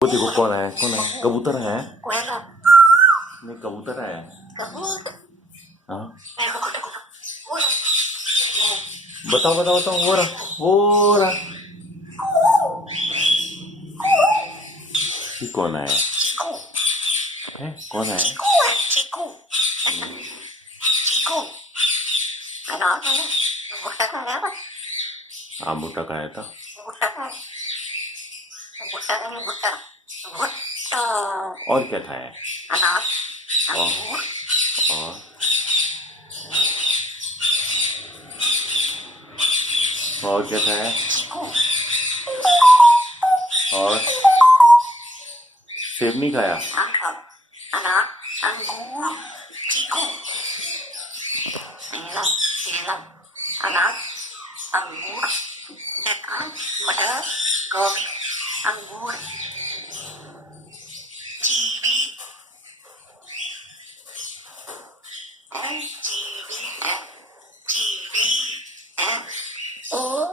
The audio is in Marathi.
Ủa thì của con này, कबूतर है? Quen rồi. नहीं कबूतर है Kebut. हाँ Này kebut kebut. Ui. बताओ बताओ बताओ वो रहा ये कौन है Chiku. कौन है Chiku à. Chiku. Chiku. Cái đó thôi. Một tấc con béo á. आमूटा का है था Một tấc này. Một tấc như một tấc. Một tấc. और क्या था है Nó. और और और क्या था है Chiku. और सेब नहीं खाया Ăn không? Nó. Ăn bún. Chiku. Nghe không? Nghe không? Nó. Ăn bún. Nè con. Mà đỡ. Con. Ăn bún. Chibi. Chibi. Chibi. Ủa?